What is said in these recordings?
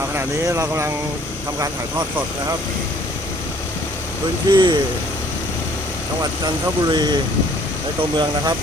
าขณะนี้เรากำลังทำการถ่ายทอดสดนะครับ พื้นที่จังหวัดจันทบุรีในตัวเมืองนะครับ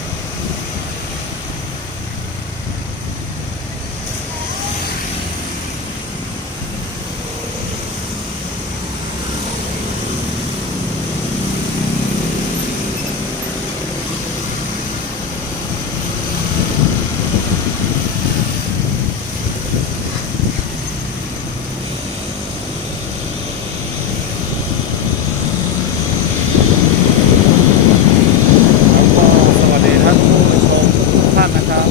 ก็สวัสดีท่านผู้ชมทุกท่านนะครับ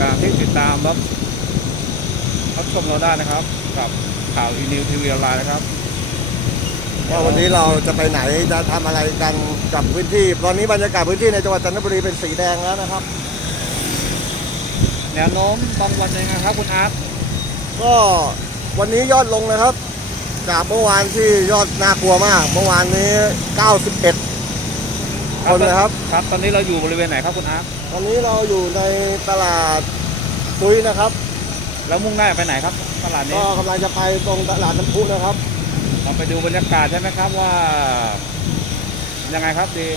การที่ติดตามรับรับ ชมเราได้นะครับ กับข่าวอีนิวทีวีออนไลน์นะครับ ว่าวันนี้เราจะไปไหนจะทำอะไรกันกับพื้นที่ ตอนนี้บรรยากาศพื้นที่ในจังหวัดจันทบุรีเป็นสีแดงแล้วนะครับ แนวโน้มบางวันยังไงครับคุณอาร์ตก็วันนี้ยอดลงนะครับ จากเมื่อวานที่ยอดน่ากลัวมาก เมื่อวานนี้ 91 คนนะครับ ครับ ตอนนี้เราอยู่บริเวณไหนครับคุณอาร์ตตอนนี้เราอยู่ในตลาดซุยนะครับ แล้วมุ่งหน้าไปไหนครับ ตลาดนี้ก็กำลังจะไปตรงตลาดน้ำพุนะครับ เราไปดูบรรยากาศใช่ไหมครับว่า ยังไงครับดี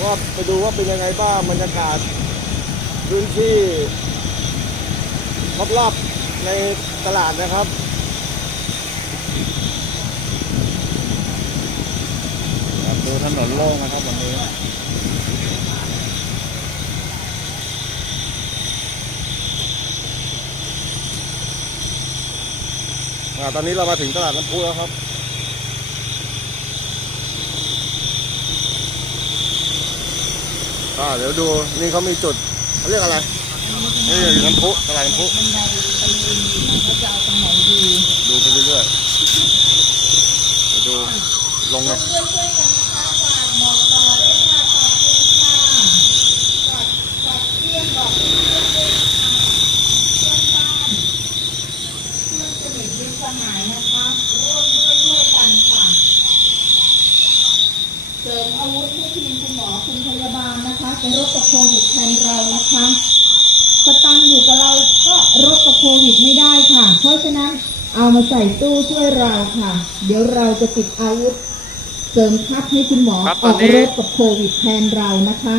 ว่าไปดูว่าเป็นยังไงบ้างบรรยากาศพื้นที่รอบๆในตลาดนะครับครับดูถนนโล่งนะครับวันนี้ ตอนนี้เรามาถึงตลาดน้ำพุแล้วครับ อ่าเดี๋ยวดูนี่เขามีจุดเขาเรียกอะไรนี่อยู่น้ำพุตลาดน้ำพุบันไดไปเขาจะเอาตรงไหนดีดูไปเรื่อยๆเดี๋ยวดูลงเลยค่ะขอบคุณค่ะฝากฝากเพื่อนบอกเพื่อนด้วยค่ะเพื่อนบ้านเพื่อนสนิทมิตรสหายนะคะร่วมด้วยช่วยกันค่ะ เสริมอาวุธให้ทีมคุณหมอคุณพยาบาลนะคะจะรบกับโควิดแทนเรานะคะสตังค์อยู่กับเราก็รบกับโควิดไม่ได้ค่ะ เพราะฉะนั้นเอามาใส่ตู้ช่วยเราค่ะ เดี๋ยวเราจะติดอาวุธ เสริมทัพให้คุณหมอครับอตออนกนี้ รบกับโควิดแทนเรานะคะ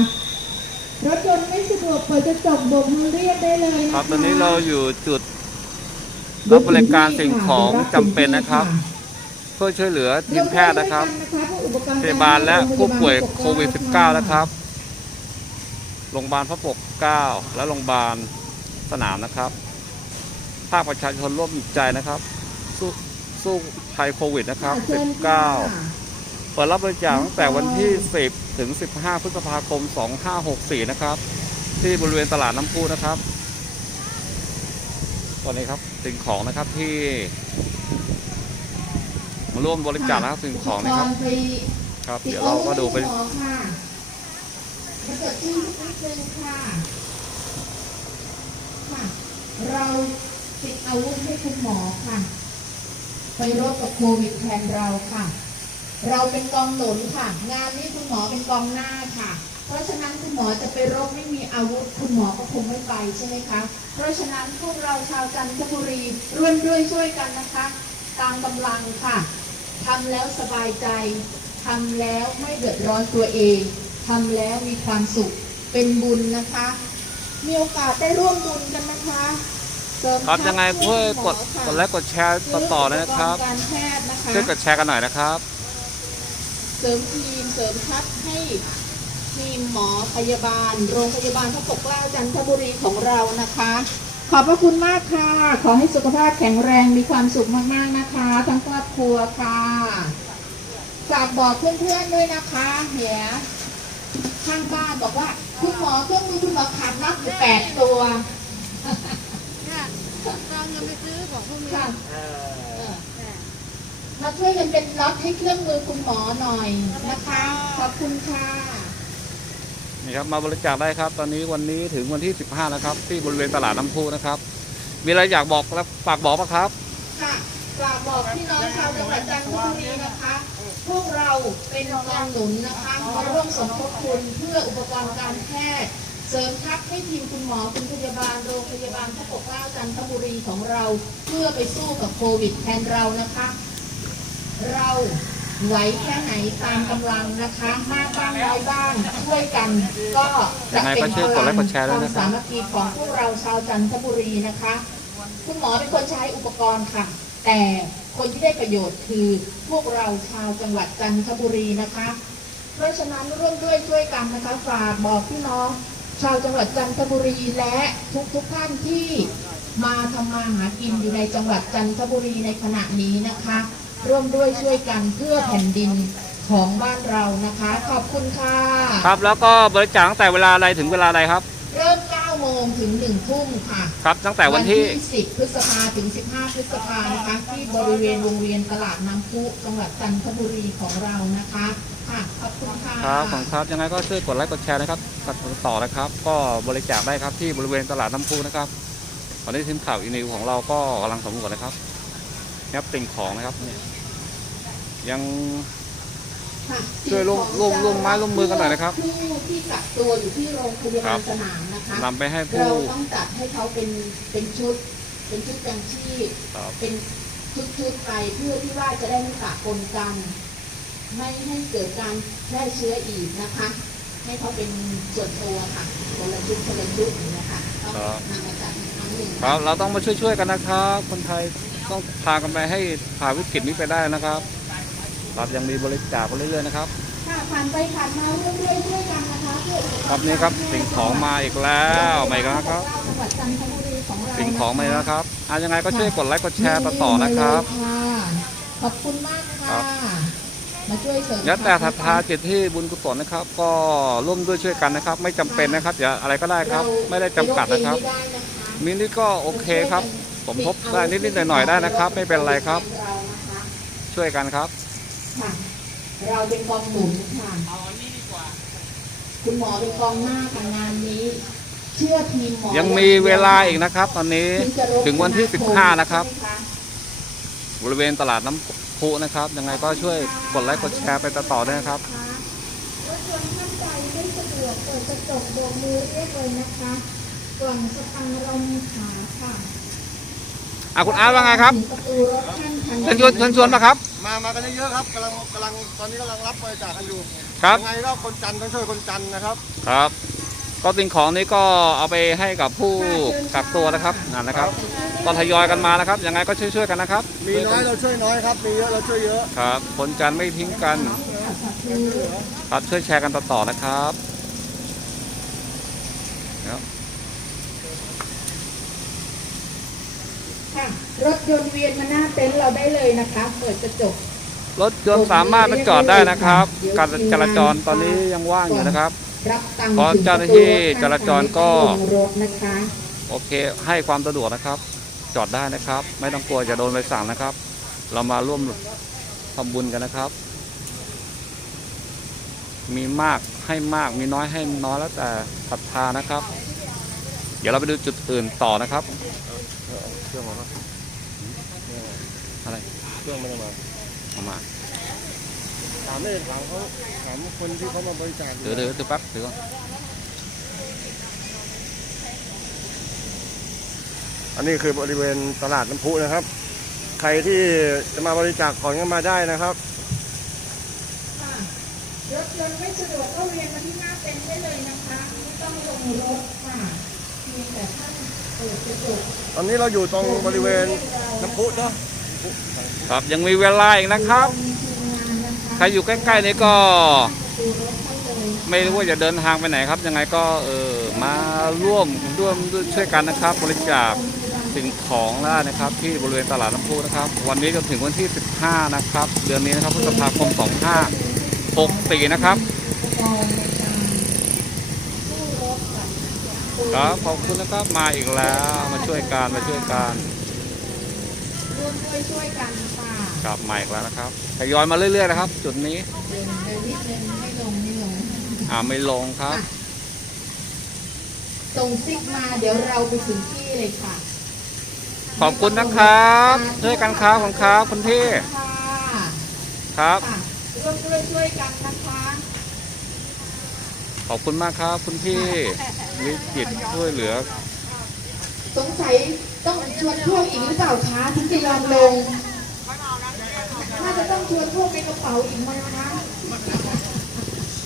รถยนต์ไม่สะดวกเปิดกระจกโบกมือเรียกได้เลยนะคะครับตอนนี้เราอยู่จุด รับบริการสิ่งของจำเป็นนะครับ เพื่อช่วยเหลือทีมแพทย์นะครับพยาบาลและผู้ป่วยโควิด -19 นะครับ โรงพยาบาลพระปกเกล้าและโรงพยาบาลสนามนะครับ ภาคประชาชนร่วมใจนะครับ สู้สู้ ภัยโควิดนะครับ 19 เปิดรับบริจาคตั้งแต่วันที่ 10 ถึง 15 พฤษภาคม 2564 นะครับ ที่บริเวณตลาดน้ำพุนะครับตอนนี้ครับสิ่งของนะครับที่มาร่วมบริจาคนะครับสิ่งของนะครับ ครับ เดี๋ยวเราก็ดูไปติอาวุธให้คุณหมอค่ะแล้วก็ชื่อนิดนึงค่ะค่ะ เราติดอาวุธให้คุณหมอค่ะ ไปรบกับโควิดแทนเราค่ะ เราเป็นกองหนุนค่ะ งานนี้คุณหมอเป็นกองหน้าค่ะ เพราะฉะนั้นคุณหมอจะไปรบไม่มีอาวุธ คุณหมอก็คงไม่ไปใช่ไหมคะ เพราะฉะนั้นพวกเราชาวจันทบุรีร่วมด้วยช่วยกันนะคะตามกำลังค่ะทำแล้วสบายใจทำแล้วไม่เดือดร้อนตัวเองทำแล้วมีความสุขเป็นบุญนะคะ มีโอกาสได้ร่วมบุญกันนะคะ ครับทัพยังไงให้ช่วยคุณหมกอดค่ะกดไลค์กดแชร์ต่อต่อเลยนะครับซื้อุปกรณ์การแพทย์นะคะช่วยกดแชร์กันหน่อยนะครับ เสริมทีมเสริมทัพให้ทีมหมอพยาบาล โรงพยาบาลพระปกเกล้าจันทบุรีของเรานะคะ ขอบพระคุณมากค่ะ ขอให้สุขภาพแข็งแรงมีความสุขมากๆนะคะ ทั้งครอบครัวค่ะฝากบอกเพื่อนๆด้วยนะคะเหียข้างบ้านบอกว่า คุณหมอเครื่องมือคุณหมอขาดนับอยู่แปดตัวเนี่ย เอาเงินไปซื้อของพวกนี้ค่ะมาช่วยกันเป็นน็อตให้เครื่องมือคุณหมอหน่อยนะคะ ขอบคุณค่ะ นี่ครับมาบริจาคได้ครับ ตอนนี้วันนี้ถึงวันที่ 15 นะครับ ที่บริเวณตลาดน้ำพุนะครับ มีอะไรอยากบอกและฝากบอกปะครับ ค่ะฝากบอกพี่น้องชาวจังหวัดจันทบุรีนะคะ พวกเราเป็นกองหนุนนะคะมาร่วมสมทบทุนเพื่ออุปกรณ์การแพทย์ เสริมทัพให้ทีมคุณหมอคุณพยาบาลโรงพยาบาลพระปกเกล้าจันทบุรีของเราเพื่อไปสู้กับโควิดแทนเรานะคะ เราไหวแค่ไหนตามกำลังนะคะ มากบ้างน้อยบ้างช่วยกัน ก็จะเป็นช่วยกดไลค์กดแชร์ความสามัคคีของพวกเราชาวจันทบุรีนะคะ คุณหมอเป็นคนใช้อุปกรณ์ค่ะ แต่คนที่ได้ประโยชน์คือพวกเราชาวจังหวัดจันทบุรีนะคะ เพราะฉะนั้นร่วมด้วยช่วยกันนะคะฝากบอกพี่น้อง ชาวจังหวัดจันทบุรีและทุกทุกๆท่านที่มาทำมาหากินอยู่ในจังหวัดจันทบุรีในขณะนี้นะคะ ร่วมด้วยช่วยกันเพื่อแผ่นดินของบ้านเรานะคะ ขอบคุณค่ะครับแล้วก็บริจาคตั้งแต่เวลาอะไรถึงเวลาอะไรครับ เริ่ม 9 โมงถึง 1 ทุ่มค่ะ ครับตั้งแต่วันที่ 10 พฤษภาถึง 15 พฤษภานะคะที่บริเวณวงเวียนตลาดน้ำพุจังหวัดจันทบุรีของเรานะคะค่ะขอบคุณค่ะครับของครับยังไงก็ช่วยกดไลค์กดแชร์นะครับ กดต่อนะครับ ก็บริจาคได้ครับที่บริเวณตลาดน้ำพุนะครับตอนนี้ทีมข่าวอีนิวของเราก็กำลังสำรวจนะครับยับสิ่งของนะครับเนี่ยยังค่ะช่วยร่วมร่วมร่วมไม้ร่วมมือกันหน่อยนะครับผู้ที่กักตัวอยู่ที่โรงพยาครับาบลสนามนะคะนำไปให้เราผู้ต้องจัดให้เขาเป็นเป็นชุด เป็นชุดยังชีพครับเป็นชุดๆไปเพื่อที่ว่าจะได้ไม่ปะปนกัน ไม่ให้เกิดการแพร่เชื้ออีกนะคะ ให้เขาเป็นส่วนตัวค่ะคนละชุดคนละชุดอย่างเงี้ยค่ะต้องครับนำมาจัดอีกครั้งหนึ่งครับ เราต้องมาช่วยๆกันนะครับ คนไทยต้องพากันไปให้ผ่านวิกฤตนี้ไปได้นะครับ ครับยังมีบริจาคไปเรื่อยๆนะครับค่ะผ่านไปผ่านมาร่วมด้วยช่วยกันนะคะเพื่อครับนี่ครับสิ่งของมาอีกแล้วมาอีกแล้วครับจังหวัดจันทบุรีของเราสิ่งของมาอีกแล้วครับอะยังไงก็ช่วยกดไลค์กดแชร์ต่อๆนะครับค่ะขอบคุณมากครัค่ะบ มาช่วยเสริมยัดแต่ศรัทธาจิตที่บุญกุศลนะครับ ก็ร่วมด้วยช่วยกันนะครับ ไม่จำเป็นนะครับอย่าอะไรก็ได้ครับ ไม่ได้จำกัดนะครับเาเองไม่ได้นะคะมินิก็โอเคครับ สมทบได้นิดๆหน่อยๆได้นะครับ ไม่เป็นไรครับเรานะคะช่วยกันครับ ค่ะเราเป็นกองหนุนค่ะคุณหมอเป็นกองหน้าค่ะงานนี้ เชื่อทีมหมอยังมีเวลาอีกนะครับ ตอนนี้ที่จะรบถึงวันที่ชะ15 นะครับใช่ไหมะบริเวณตลาดน้ำ พุนะครับ ยังไงก็ช่วยกดไลค์กดแชร์ไปต่อๆด้วยนะครับรถยนต์ท่านใดไม่สะดวกเปิดกระจกโบกมือเรียกเลยนะคะกล่องสตังค์เรามีขาค่ะอะคุณอาร์ตว่าไงครับถึประตูรถท่านทันเชิญชวนเชิญชวนมาครับ มา มากันเยอะๆครับกำลังกำลังตอนนี้กำลังรับบริจาคกันอยู่ครับ ยังไงก็คนจันทร์ต้องช่วยคนจันทร์นะครับ ครับ ก็สิ่งของนี้ก็เอาไปให้กับผู้กักตัวนะครับนั่นนะครับก็ทยอยกันมานะครับ ยังไงก็ช่วยๆกันนะครับ มีน้อยเราช่วยน้อยครับ มีเยอะเราช่วยเยอะ ครับคนจันทร์ไม่ทิ้งกัน ครับช่วยแชร์กันต่อๆนะครับครับค่ะรถยนต์เวียนมาหน้าเต็นท์เราได้เลยนะคะ เปิดกระจก รถยนต์สามารถมาจอดได้นะครับ การจราจรตอนนี้ยังว่างอยู่นะครับรับตังค์ เพราะถึงเจ้าหน้าที่ประตูจราจรก็ลงรถนะคะโอเคให้ความสะดวกนะครับ จอดได้นะครับ ไม่ต้องกลัวจะโดนใบสั่งนะครับ เรามาร่วมทำบุญกันนะครับ มีมากให้มากมีน้อยให้น้อยแล้วแต่ศรัทธานะครับ เดี๋ยวเราไปดูจุดอื่นต่อนะครับเครื่องมาครับอะไรเครื่องไม่ได้มาเอามา ถามไม่ได้ถามเขาถามคนที่เขามาบริจาคอเดี๋ยวเดี๋ยวเดี๋ยวแป๊บเดี๋ยวก่อนอันนี้คือบริเวณตลาดน้ำพุนะครับ ใครที่จะมาบริจาคของก็มาได้นะครับค่ะรถยนต์ไม่สะดวกก็เวียนมาที่หน้าเต็นท์ได้เลยนะคะไม่ต้องลงรถค่ะเพียงแต่ท่านเปิดกระจกตอนนี้เราอยู่ตรงบริเวณน้ำพุเนาะครับยังมีเวลาอีกนะครับ ใครอยู่ใกล้ๆนี้ก็ ไม่รู้ว่าจะเดินทางไปไหนครับ ยังไงก็เออมาร่วมร่วมด้วยช่วยกันนะครับ บริจาคสิ่งของได้นะครับ ที่บริเวณตลาดน้ำพุนะครับ วันนี้จนถึงวันที่ 15 นะครับ เดือนนี้นะครับพฤษภาคม 2564 นะครับอุปกรณ์ในการสู้รบกับโควิดครับขอบคุณนะครับมาอีกแล้วมาช่วยกันมาช่วยกันร่วมด้วยช่วยกัน ค่ะกลับมาอีกแล้วนะครับทยอยมาเรื่อยๆนะครับ จุดนี้เดินเดินนิดนึงไม่ลงไม่ลงอ่าไม่ลงครับส่งซิกมาเดี๋ยวเราไปถึงที่เลยค่ะ ขอบคุณนะครับช่วยกันครับของครับคุณพี่ค่ะครับค่ะร่วมด้วยช่วยกันนะคะขอบคุณมากครับคุณพี่วิจิตรช่วยเหลือ สงสัยต้องชวนพวกอีกหรือเปล่าคะถึงจะยอมลงถ้าจะ ต้องชวนพวกในกระเป๋าอีกมานะ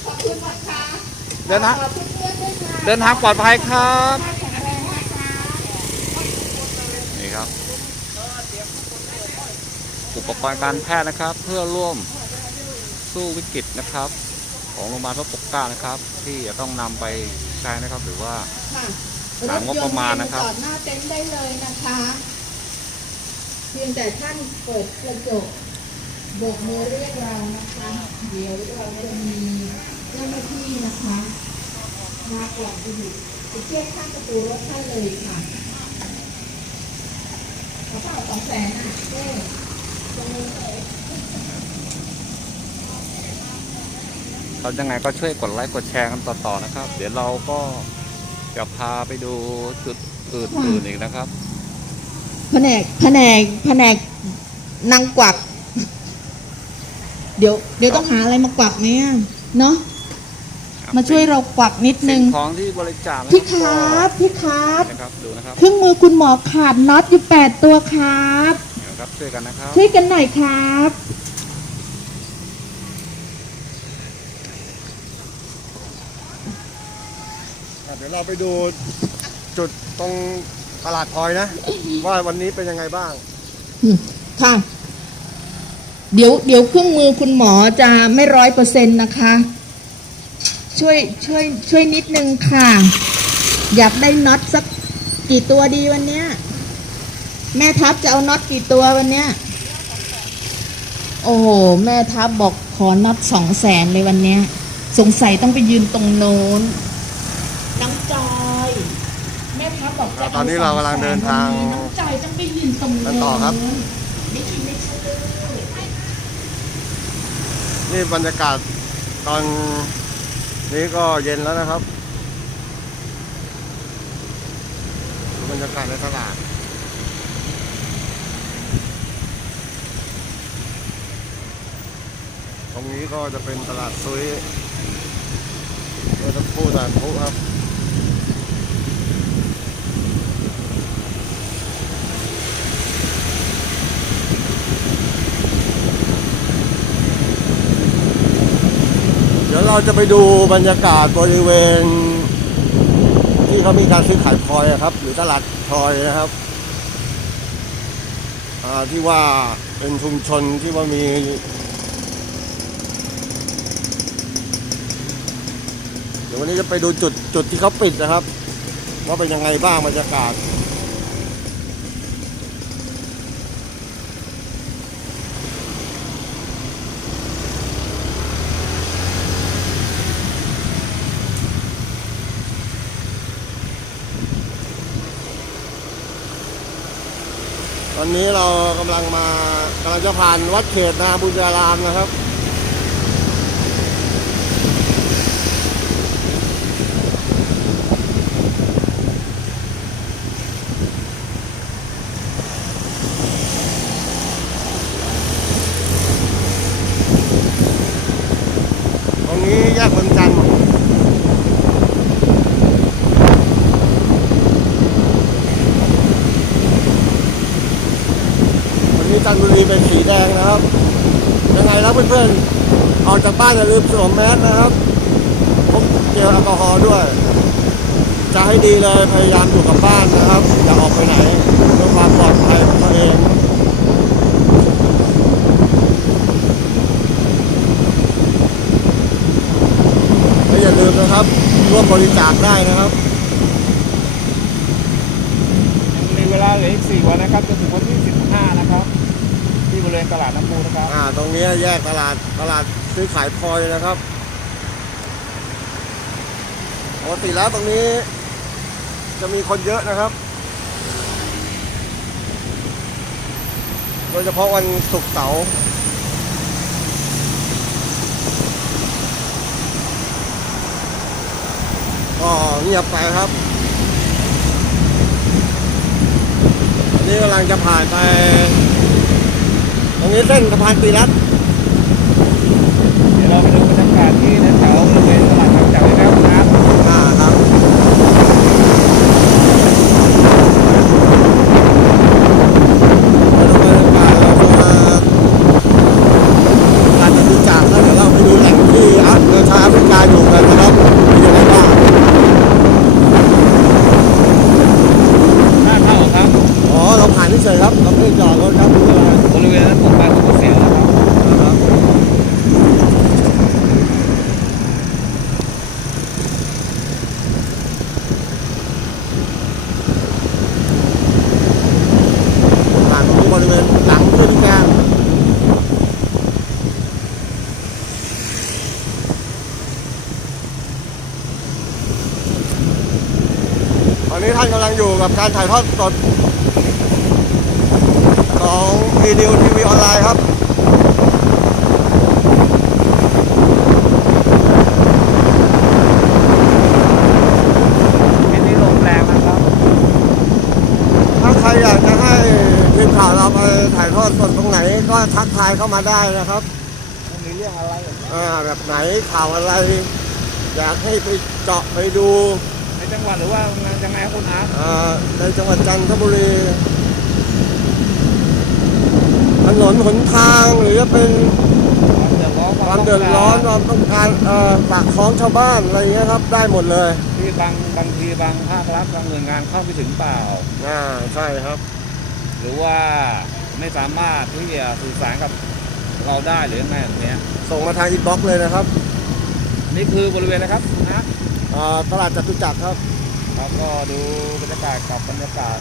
ขอบคุณนะคะเดินทางขอบคุณเพื่อนด้วยค่ะเดินทางปลอดภัยครับ แข็งแรงนะคะนี่ครับ อุปกรณ์การแพทย์นะครับ เพื่อร่วมสู้วิกฤตนะครับ ของโรงพยาบาลพระปกเกล้านะครับ ที่จะต้องนำไปใช้นะครับ หรือว่า ค่ะตามงบประมาณนะครับ ถยนต์จอดหน้าเต็นท์ได้เลยนะคะ เพียงแต่ท่านเปิดกระจก โบกมือเรียกเรานะคะ เดี๋ยวเราจะมีเจ้าหน้าที่นะคะมากล่องไปอยู่ไปเทียบข้างประตูรถท่านเลยค่ะกระเป๋าสองแสนอะเจ้ตรงนี้เลยเรายังไงก็ช่วยกดไลค์กดแชร์กันต่อๆนะครับ เดี๋ยวเราก็จะพาไปดูจุดอื่นๆอีกนะครับ แผนกแผนกแผนกนางกวัก เดี๋ยวเดี๋ยวต้องหาอะไรมากวักไหมอะเนาะมาช่วยเรากวักนิดนึสิ่งงของที่บริจาคนะพี่ครับพี่ครับก็นะครับดูนะครับเครื่องมือคุณหมอขาดน็อตอยู่แปดตัวครับเดี๋ยวครับช่วยกันนะครับช่วยกันหน่อยครับ อะเดี๋ยวเราไปดูจุดตรงตลาดพลอยนะ ว่าวันนี้เป็นยังไงบ้าง ค่ะ เดี๋ยวเดี๋ยวเครื่องมือคุณหมอจะไม่ร้อยเปอร์เซ็นต์นะคะ ช่วยช่วยช่วยนิดนึงค่ะ อยากได้น็อตสักกี่ตัวดีวันเนี้ย แม่ทัพจะเอาน็อตกี่ตัววันเนี้ย โอ้โหแม่ทัพบอกขอน็อตสองแสนเลยวันเนี้ย สงสัยต้องไปยืนตรงโน้นน้ำจอย แม่ทัพบอกจะตอนนี้เรากำลังเดินทางวันนี้น้ำจอยต้องไปยืนตรงโน้กันนต่อครับ ไม่ใช่ไม่ใช่ นี่บรรยากาศตอนนี้ก็เย็นแล้วนะครับบรรยากาศในตลาดตรงนี้ก็จะเป็นตลาดซุยเมื่อสักครู่ตลาดพุครับ เราจะไปดูบรรยากาศบริเวณ ที่เขามีการซื้อขายพลอยครับ หรือตลาดพลอยนะครับที่ว่าเป็นชุมชนที่ว่ามีเดี๋ยววันนี้จะไปดูจุดจุดที่เขาปิดนะครับว่าเป็นยังไงบ้างบรรยากาศ ตอนนี้เรากำลังมากำลังจะผ่านวัดเขตนาบุญญารามนะครับ ตรงนี้แยกคนจันทร์วันนี้จันทบุรีเป็นสีแดงนะครับ ยังไงแล้วเพื่อนๆ ออกจากบ้านอย่าลืมสวมแมสนะครับพกเจลแอลกอฮอล์ด้วย จะ ให้ดีเลยพยายามอยู่กับบ้านนะครับ อย่าออกไปไหนเพื่อความปลอดภัยของตัวเองและอย่าลืมนะครับ ร่วมบริจาคได้นะครับมีเวลาเหลืออีก4วันนะครับจนถึงวันที่15นะครับ ที่บริเวณตลาดน้ำมูนะครับอ่าตรงนี้แยกตลาดตลาดซื้อขายพลอยนะครับปกติแล้วตรงนี้ จะมีคนเยอะนะครับ โดยเฉพาะวันศุกร์เสาร์ก็เงียบไปครับนนี้กำลังจะผ่านไป ตรงนี้เส้นสะพานตีรัตเดี๋ยวเราไปดูบรรยากาศที่แถวบริเวณตลาดบางจากเลยนะครับนะ นี้ท่าน กำลังอยู่กับการถ่ายทอดสดของอีนิวทีวีออนไลน์ครับที่นี่ลมแรงนะครับถ้าใครอยากจะให้ทีมข่าวเราไปถ่ายทอดสดตรงไหนก็ทักทายเข้ามาได้นะครับ มีเรื่องอะไรแบบนี้อ่าแบบไหนข่าวอะไร อยากให้ไปเจาะไปดูใน จังหวัดหรือว่ายังไงครับคุณอาร์ตอ่าในจังหวัดจันทบุรีถนนหนทางหรือจะเป็นความเดือดร้อนความเดือดร้อนความต้องการเอ่อปากท้องชาวบ้านอะไรเงี้ยครับได้หมดเลยที่บางบางทีบางภาครัฐบางหน่วยงานเข้าไม่ถึงเปล่าอ่าใช่ครับ หรือว่าไม่สามารถที่จะสื่อสารกับเราได้หรือยังไงแบบเนี้ยส่งมาทางอินบ็อกซ์เลยนะครับ นี่คือบริเวณนะครับนะอ่า ตลาดจตุจักรครับแล้วก็ดูบรรยากาศกับบรรยากาศ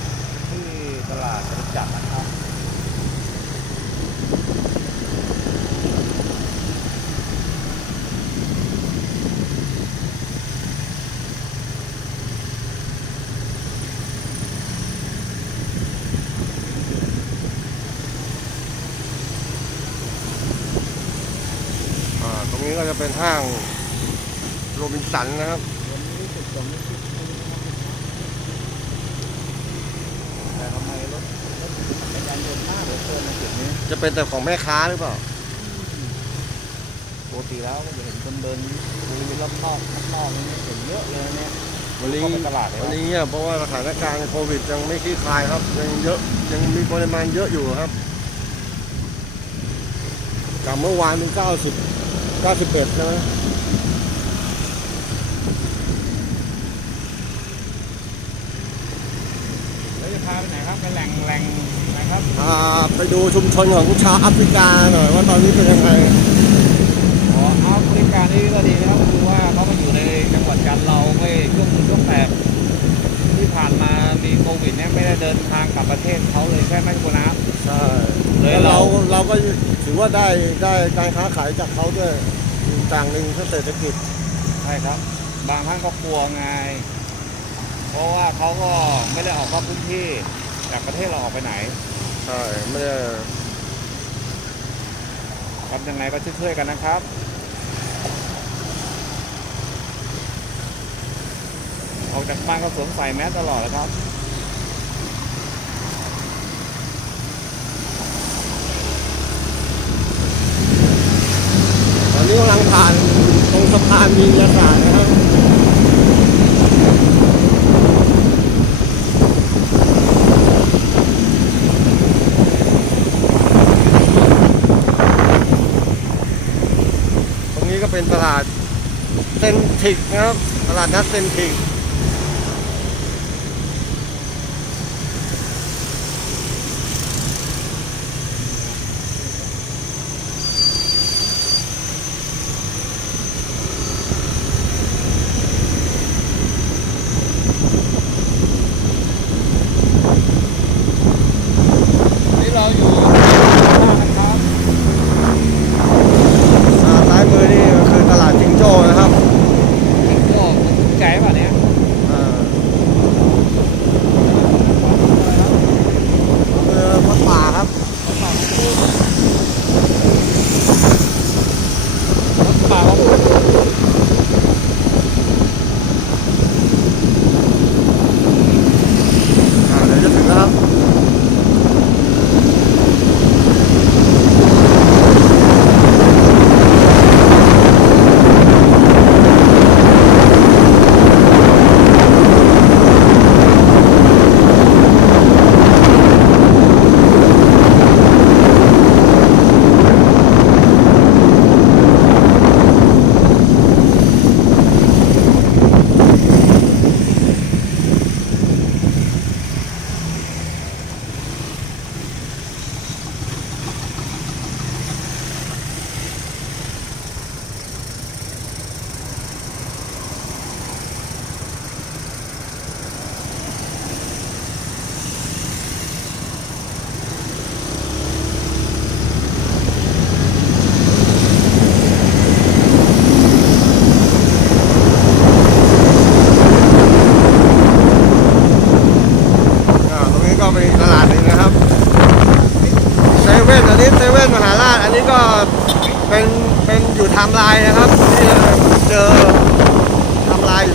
ที่ตลาดจตุจักรนะครับอ่าตรงนี้ก็จะเป็นห้างโรบินสันนะครับ แต่ทำไมรถรถจักรยานยนต์มากเหลือเกินในจุดนี้ จะ เป็นแต่ของแม่ค้าหรือเปล่าปกติแล้วก็จะเห็นคนเดินบริเวณรอบนอกข้างนอกนี่เห็นเยอะเลยเนี่ยวันนี้เข้าไปตลาดเลยวันนี้เงียบเพราะว่าสถานการณ์โควิดยังไม่คลี่คลายครับ ยังเยอะยังมีปริมาณเยอะอยู่ครับจากเมื่อวานเป็นเก้าสิบเก้าสิบเอ็ดใช่ไหมแล้วจะพาไปไหนครับไปแหล่งแหล่งไหน ครับอ่าไปดูชุมชนของชาวแอฟริกาหน่อยว่าตอนนี้เป็นยังไงอ๋อเอาบริการนี้ก็ดีนะครับคือว่าเขามาอยู่ในจังหวัดจันทร์เราไม่ช่วงช่วงแปดที่ผ่านมามีโควิดเนี่ยไม่ได้เดินทางกลับประเทศเขาเลยใช่ไหมคุณอาร์ตใช่เลยแล้วเราเราเราก็ถือว่าได้ได้การค้าขายจากเขาด้วยต่างหนึ่งเพื่อเศรษฐกิจใช่ครับ บางท่านก็กลัวไงเพราะว่าเขาก็ไม่ได้ออกนอกพื้นที่จากประเทศเราออกไปไหน ใช่ไม่ได้ทำยังไงก็ช่วยๆกันนะครับออกจากบ้านก็สวมใส่แมสตลอดเลยครับตอนนี้กำลังผ่านตรงสะพานมีนยาศาสตร์นะครับ ตรงนี้ก็ เป็นตลาดเซนทิกนะครับ ตลาดนัดเซนทิก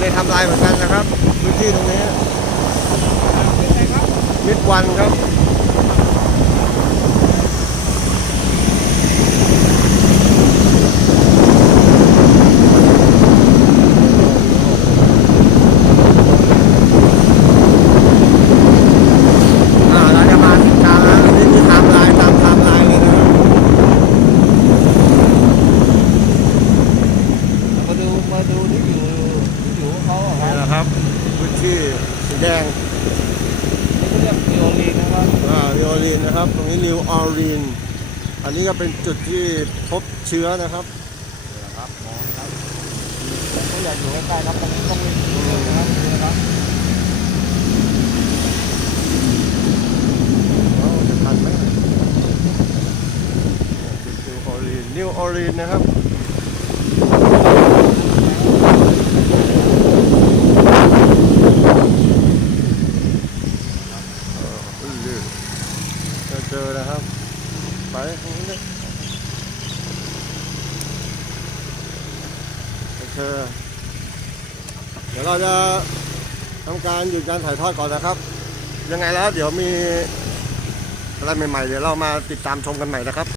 ได้ทำลายเหมือนกันนะครับพื้นที่ตรงนี้มิดวันครับ อ่าเราจะมาถึงกลางแล้วอันนี้คือไทม์ไลน์ตามไทม์ไลน์เลยนะครับ มาดูมาดูที่อยู่ที่อยู่ของเขาอะค นี่ รับ แหละครับพื้นที่สีแดง นี่เขาเรียกพิโอลีนะครับ อ่านิวออร์ลีนนะครับ ตรงนี้นิวออร์ลีนอันนี้ก็ เป็นจุดที่พบเชื้อนะครับครับมองนะครับเขาอยากอยู่ใกล้ๆครับตรงนี้ต้องมีที่หนึ่งนะครับนี่นะครับว้าวจะทันไหมนิวออร์ลีนนิวออร์ลีนนะครับเอออุ้ยลื่นเจอเจอนะครับ ไปตรงนี้เลยเจอเดี๋ยวเราจะทำ การหยุดการถ่ายทอดก่อนนะครับ ยังไงแล้วเดี๋ยวมีอะไรใหม่ๆ เดี๋ยวเรามาติดตามชมกันใหม่นะครับ